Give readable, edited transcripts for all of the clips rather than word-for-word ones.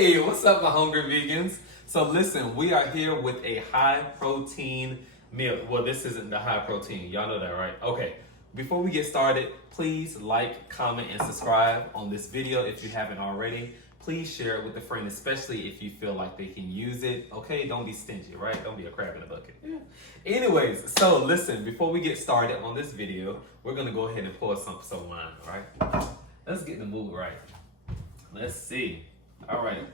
Hey, what's up, my hungry vegans? So listen, we are here with a high protein meal. Well, this isn't the high protein. Y'all know that, right? Okay. Before we get started, please like, comment, and subscribe on this video if you haven't already. Please share it with a friend, especially if you feel like they can use it. Okay, don't be stingy, right? Don't be a crab in a bucket. Yeah. Anyways, so listen, before we get started on this video, we're gonna go ahead and pour some wine, all right? Let's get the mood right. Let's see. All right.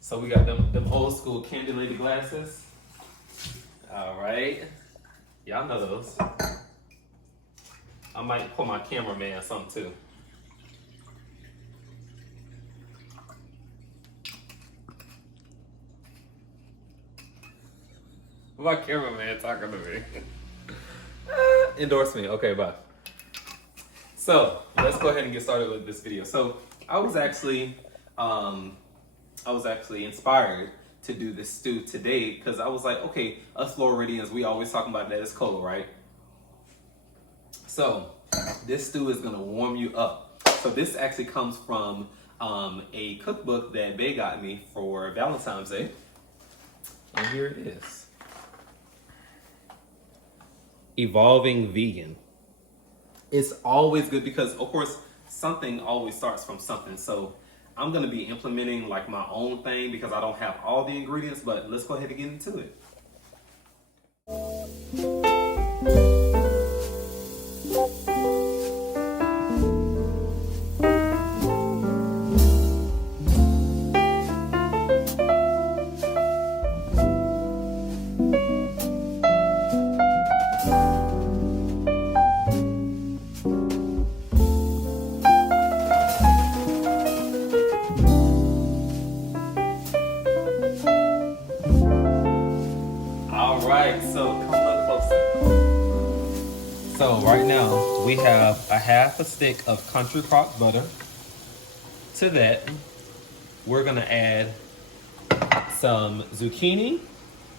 So we got them old school candelated glasses. All right. Y'all know those. I might put my cameraman some too. My cameraman talking to me. Endorse me. Okay, bye. So let's go ahead and get started with this video. So I was actually inspired to do this stew today because I was like, okay, us Floridians, we always talking about that it's cold, right? So this stew is gonna warm you up. So this actually comes from a cookbook that Bae got me for Valentine's Day. And here it is. Evolving Vegan. It's always good because, of course, something always starts from something. So I'm going to be implementing like my own thing because I don't have all the ingredients, but let's go ahead and get into it. So come a little closer. So right now we have a half a stick of country crock butter. To that, we're gonna add some zucchini,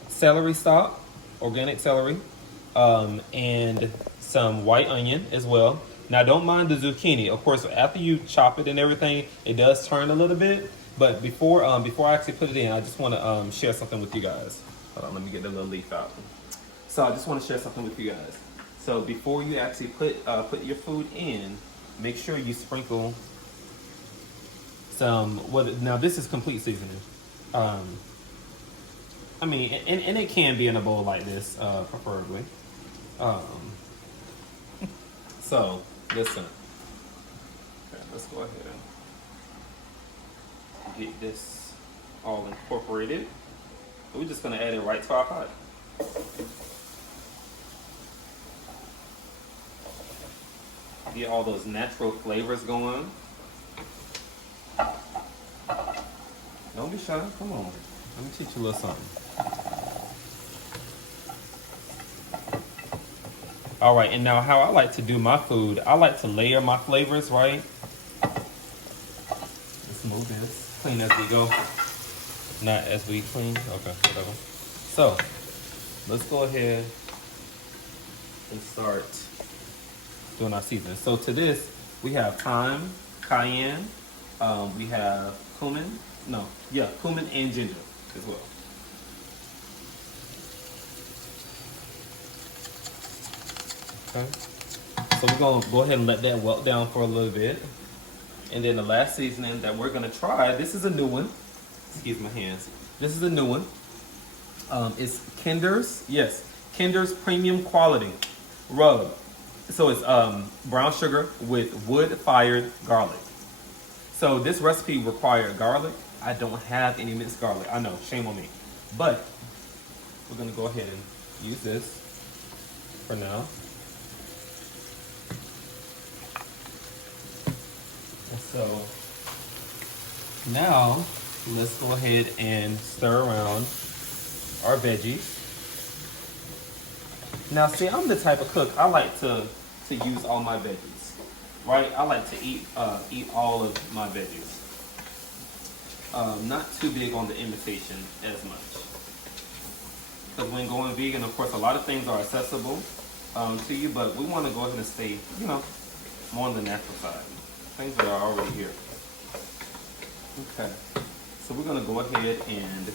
celery stalk, organic celery, and some white onion as well. Now don't mind the zucchini. Of course, after you chop it and everything, it does turn a little bit. But before I actually put it in, I just want to share something with you guys. Hold on, let me get the little leaf out. So I just want to share something with you guys. So before you actually put your food in, make sure you sprinkle some. Now this is complete seasoning. I mean, and it can be in a bowl like this, preferably. So listen. Okay, let's go ahead and get this all incorporated. We're just gonna add it right to our pot. Get all those natural flavors going. Don't be shy, come on. Let me teach you a little something. All right, and now how I like to do my food, I like to layer my flavors, right? Let's move this, clean as we go. Not as we clean, okay, whatever. So, let's go ahead and start doing our seasoning. So to this, we have thyme, cayenne, we have cumin and ginger as well. Okay, so we're gonna go ahead and let that wilt down for a little bit. And then the last seasoning that we're gonna try, this is a new one. Excuse my hands. This is a new one. It's Kinder's, yes, Kinder's Premium Quality Rub. So it's brown sugar with wood-fired garlic. So this recipe required garlic. I don't have any minced garlic. I know, shame on me. But we're gonna go ahead and use this for now. And so now let's go ahead and stir around our veggies. Now, see, I'm the type of cook, I like to use all my veggies, right? I like to eat all of my veggies. Not too big on the imitation as much. Because when going vegan, of course, a lot of things are accessible to you, but we want to go ahead and stay, more on the natural side. Things that are already here. Okay. So we're gonna go ahead and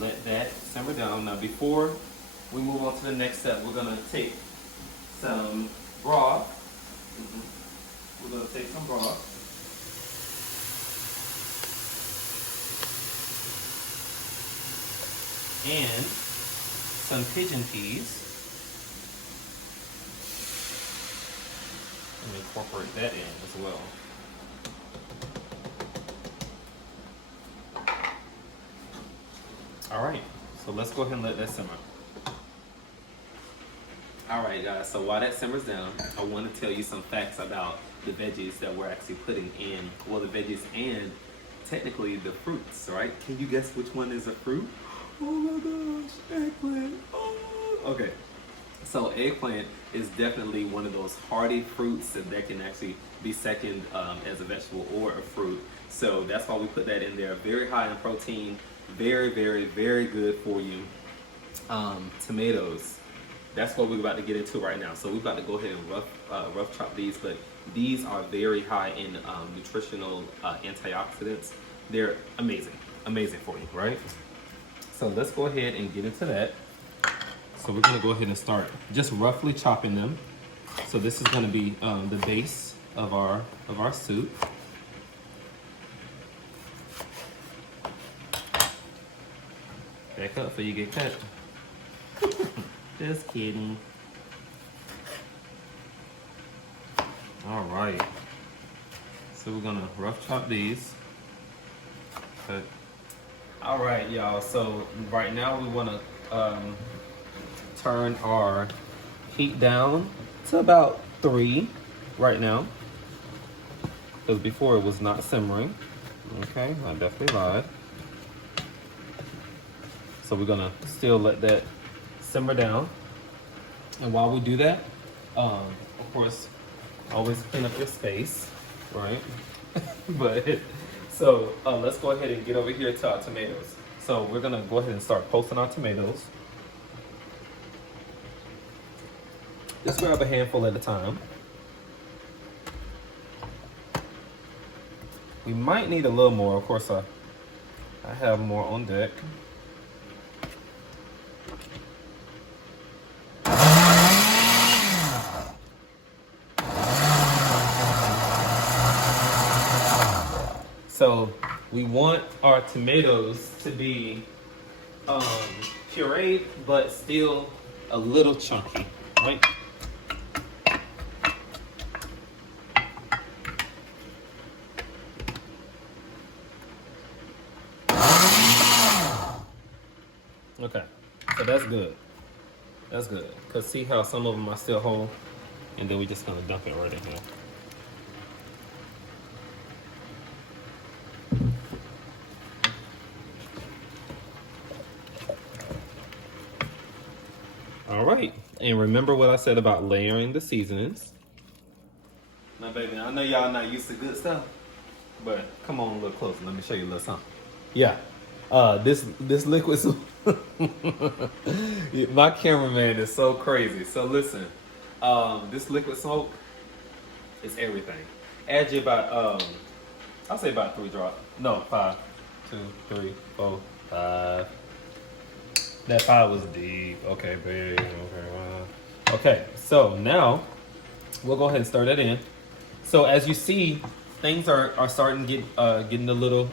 let that simmer down. Now before we move on to the next step, we're gonna take some broth. We're gonna take some broth. And some pigeon peas. And incorporate that in as well. All right, so let's go ahead and let that simmer. All right, guys, so while that simmers down, I want to tell you some facts about the veggies that we're actually putting in. Well, the veggies and technically the fruits, right? Can you guess which one is a fruit? Oh my gosh, eggplant. Oh. Okay, so eggplant is definitely one of those hardy fruits that can actually be second as a vegetable or a fruit. So that's why we put that in there. Very high in protein, very, very, very good for you. Tomatoes. That's what we're about to get into right now. So we're about to go ahead and rough chop these, but these are very high in nutritional antioxidants. They're amazing, amazing for you, right? So let's go ahead and get into that. So we're gonna go ahead and start just roughly chopping them. So this is gonna be the base of our soup. Back up so you get cut. Just kidding. All right. So we're gonna rough chop these. Cut. All right, y'all. So right now we wanna turn our heat down to about 3 right now. Because before it was not simmering. Okay, I definitely lied. So we're gonna still let that simmer down. And while we do that, of course, always clean up your space, right? But so let's go ahead and get over here to our tomatoes. So we're gonna go ahead and start posting our tomatoes. Just grab a handful at a time. We might need a little more. Of course, I have more on deck. So we want our tomatoes to be pureed, but still a little chunky, right? Okay, so that's good. That's good. Cause see how some of them are still whole, and then we just gonna dump it right in here. All right, and remember what I said about layering the seasonings. Now, baby, I know y'all not used to good stuff, but come on a little closer. Let me show you a little something. Yeah, this liquid soup. My cameraman is so crazy. So listen, this liquid smoke is everything. Add you about I'll say about 3 drops. No, 5. 2, 3, 4, 5. That 5 was deep. Okay, baby. Okay, wow. Okay, so now we'll go ahead and stir that in. So as you see, things are starting to get getting a little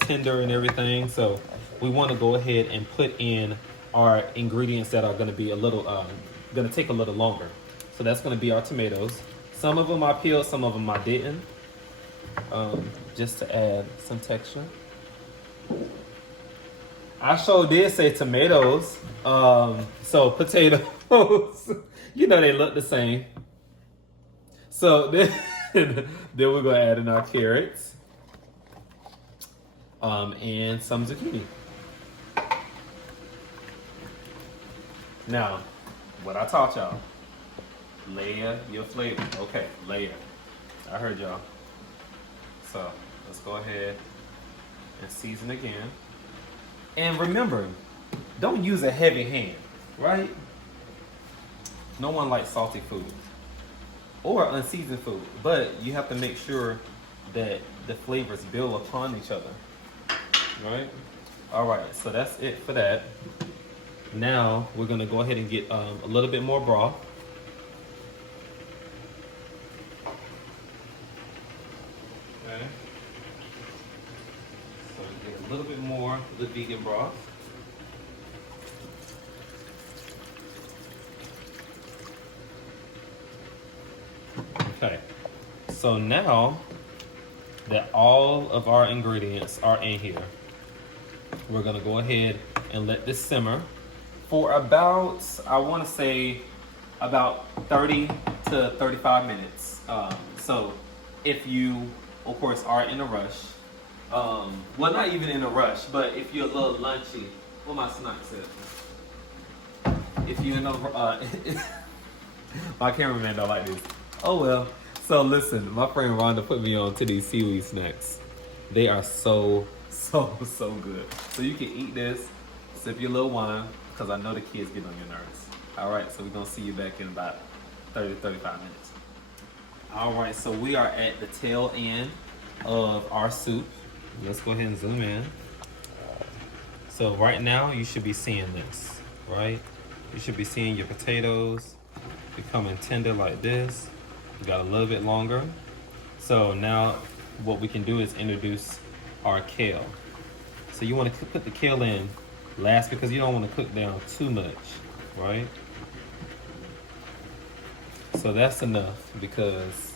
tender and everything. So we want to go ahead and put in our ingredients that are going to be a little going to take a little longer. So that's going to be our tomatoes. Some of them I peeled, some of them I didn't, just to add some texture. I sure did say tomatoes. So potatoes, you know they look the same. So then we're gonna add in our carrots, and some zucchini. Now, what I taught y'all, layer your flavor. Okay, layer. I heard y'all. So let's go ahead and season again. And remember, don't use a heavy hand, right? No one likes salty food or unseasoned food, but you have to make sure that the flavors build upon each other. right? All right, so that's it for that. Now we're gonna go ahead and get a little bit more broth. Okay. So get a little bit more of the vegan broth. Okay. So now that all of our ingredients are in here, we're gonna go ahead and let this simmer for about, I wanna say, about 30 to 35 minutes. So if you, of course, are in a rush, well, not even in a rush, but if you're a little lunchy, what my snacks at? If you're in a, my cameraman don't like this. Oh well. So listen, my friend Rhonda put me on to these seaweed snacks. They are so good. So you can eat this, sip your little wine, because I know the kids get on your nerves. All right, so we're gonna see you back in about 30 to 35 minutes. All right, so we are at the tail end of our soup. Let's go ahead and zoom in. So right now you should be seeing this, right? You should be seeing your potatoes becoming tender like this. You got a little bit longer. So now what we can do is introduce our kale. So you want to put the kale in last because you don't want to cook down too much, right? So that's enough because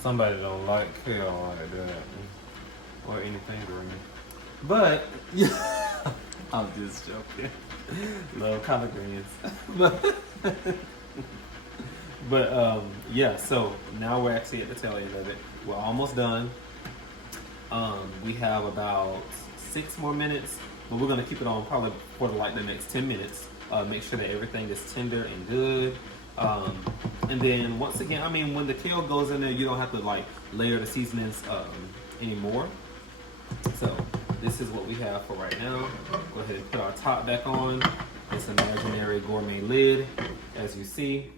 somebody don't like kale like that or anything green. But yeah, I'm just joking. Love collard greens. But yeah, so now we're actually at the tail end of it. We're almost done. We have about 6 more minutes, but we're gonna keep it on probably for like the next 10 minutes. Make sure that everything is tender and good. And then once again, I mean, when the kale goes in there, you don't have to like layer the seasonings anymore. So this is what we have for right now. Go ahead and put our top back on. This imaginary gourmet lid, as you see.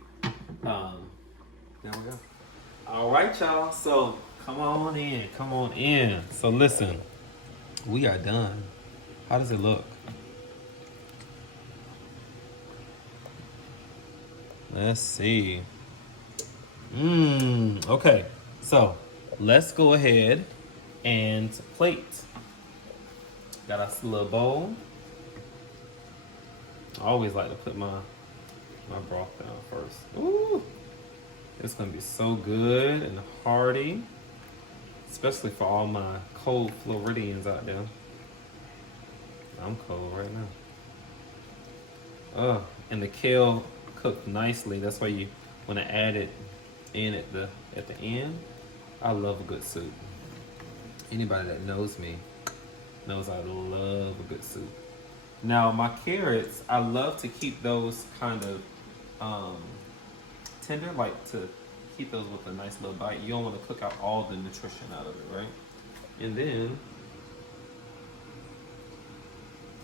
There we go. All right, y'all. So come on in. So listen, we are done. How does it look? Let's see. Okay. So let's go ahead and plate. Got us a little bowl. I always like to put my broth down first. Ooh, it's gonna be so good and hearty, especially for all my cold Floridians out there. I'm cold right now. And the kale cooked nicely. That's why you want to add it in at the end. I love a good soup. Anybody that knows me knows I love a good soup. Now my carrots, I love to keep those kind of tender, like to keep those with a nice little bite. You don't want to cook out all the nutrition out of it, right? And then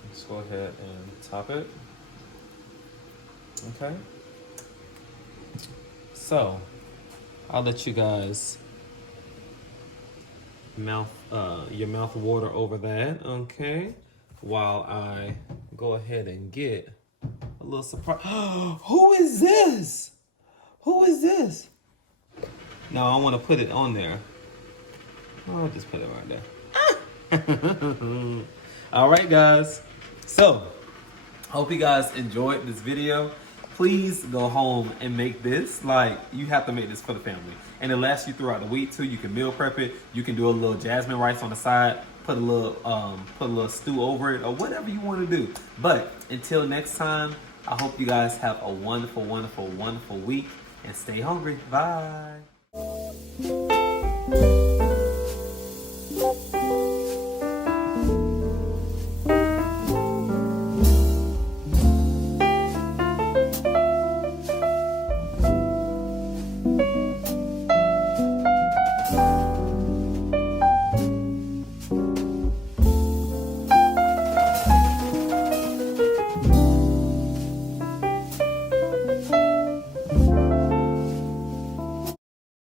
let's go ahead and top it. Okay. So I'll let you guys your mouth water over that, okay? While I go ahead and get a little surprise. Who is this? Who is this? No, I want to put it on there. I'll just put it right there. All right, guys. So, hope you guys enjoyed this video. Please go home and make this. Like, you have to make this for the family. And it lasts you throughout the week too. You can meal prep it. You can do a little jasmine rice on the side. Put a little stew over it or whatever you want to do. But until next time, I hope you guys have a wonderful, wonderful, wonderful week and stay hungry. Bye.